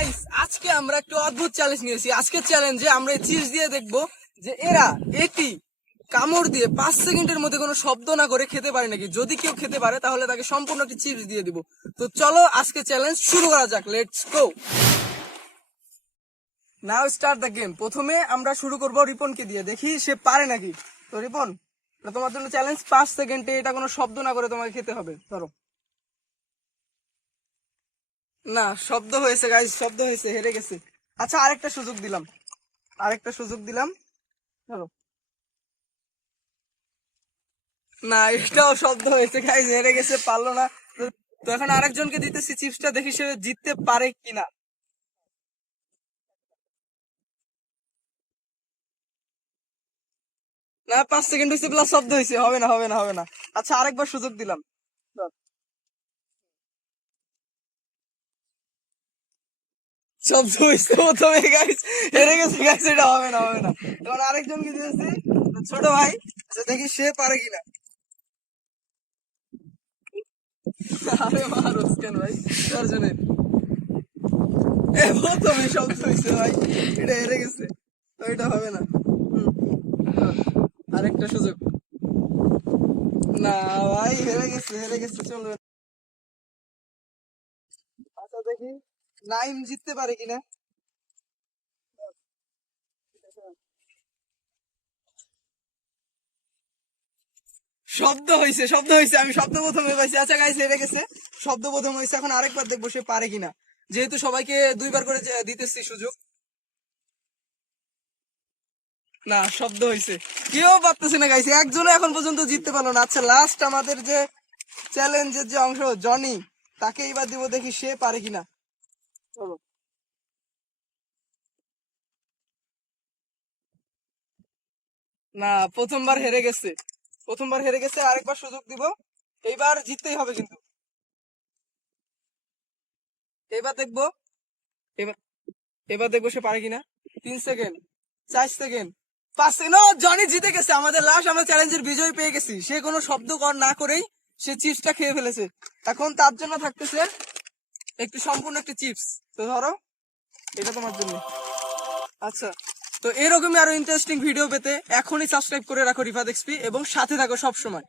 Guys আজকে আমরা একটু অদ্ভুত চ্যালেঞ্জ নিয়েছি। আজকের চ্যালেঞ্জে আমরা চিপস দিয়ে দেখবো যে এরা এটি কামড় দিয়ে 5 সেকেন্ডের মধ্যে কোনো শব্দ না করে খেতে পারে নাকি। যদি কেউ খেতে পারে তাহলে তাকে সম্পূর্ণ একটি চিপস দিয়ে দিব। তো চলো আজকে চ্যালেঞ্জ শুরু করা যাক। Let's go, now start the game. প্রথমে আমরা শুরু করব রিপনকে দিয়ে, দেখি সে পারে নাকি। তো রিপন, এটা তোমার জন্য চ্যালেঞ্জ। 5 সেকেন্ডে এটা কোনো শব্দ না করে তোমাকে খেতে হবে। ধরো। না, শব্দ হয়েছে গাইস, শব্দ হয়েছে, হেরে গেছে। আচ্ছা, আরেকটা সুযোগ দিলাম। চলো। না, এটাও শব্দ হয়েছে গাইস, হেরে গেছে, পারলো না। তো তো এখন আরেকজনকে দিতেছি চিপসটা, দেখি সে জিততে পারে কিনা। না, 5 সেকেন্ড হয়েছে প্লাস শব্দ হয়েছে, হবে না হবে না হবে না। আচ্ছা, আরেকবার সুযোগ দিলাম। শব্দ হয়েছে প্রথমে গাইস, হেরে গেছে গাইস, এটা হবে না হবে না। এবার আরেকজনকে দিয়েছি, ছোট ভাই, আচ্ছা দেখি সে পারে কিনা। আরে মারুস কেন ভাই, তার জন্য প্রথমে শব্দ হয়েছে ভাই, এটা হেরে গেছে। তো এটা হবে না। হুম, আরেকটা সুযোগ। না ভাই, হেরে গেছে হেরে গেছে, চলো। আচ্ছা দেখি নাইম জিততে পারে কিনা। শব্দ হয়েছে, আমি শব্দ প্রথমে পাইছি। আচ্ছা গাইস, হেরে গেছে, শব্দ প্রথম হয়েছে। এখন আরেকবার দেখবো সে পারে কিনা, যেহেতু সবাইকে দুইবার করে দিতেছি সুযোগ। না, শব্দ হয়েছে, কেউ পারতেছে না গাইস, একজনও এখন পর্যন্ত জিততে পারলো না। আচ্ছা, লাস্ট আমাদের যে চ্যালেঞ্জের যে অংশ, জনি, তাকে এবার দিব, দেখি সে পারে কিনা। চলো। না, প্রথমবার হেরে গেছে, আরেকবার সুযোগ দিব। এইবার জিততেই হবে কিন্তু। এবার দেখবো, এবার এবার দেখবো সে পারে কিনা। 3 সেকেন্ড, 4 সেকেন্ড, 5 সেকেন্ড। ও, জনি জিতে গেছে, আমাদের লাস্ট আমরা চ্যালেঞ্জের বিজয় পেয়ে গেছি। সে কোনো শব্দ না করেই সে চিপসটা খেয়ে ফেলেছে। এখন তার জন্য থাকতেছে সম্পূর্ণ একটি চিপস। তো ধরো, এটা তোমার জন্য। আচ্ছা, তো এরকমই আরো ইন্টারেস্টিং ভিডিও পেতে এখনই সাবস্ক্রাইব করে রাখো রিফাত এক্সপি এবং সাথে থাকো সব সময়।